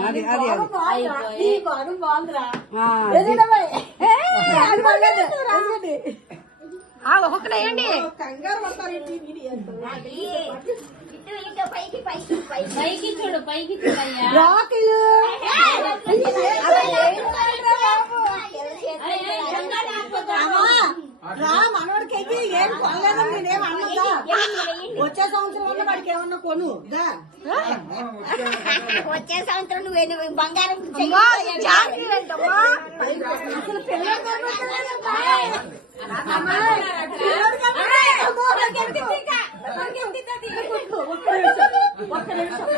అది అది ఈ భాగం బాగుందిరా. ఒక్కొక్కటి వేయండి. కంగారు పడతారు. పైకి చూడు, పైకి చూడయ్యా. రాకులు రా మనవాడికి ఏం కొనలేదు. నేనేం అన్నదా వచ్చే సంవత్సరం వాడికి ఏమన్నా కొను. వచ్చే సంవత్సరం నువ్వు బంగారం అసలు పిల్లలు ఒక్క నిమిషం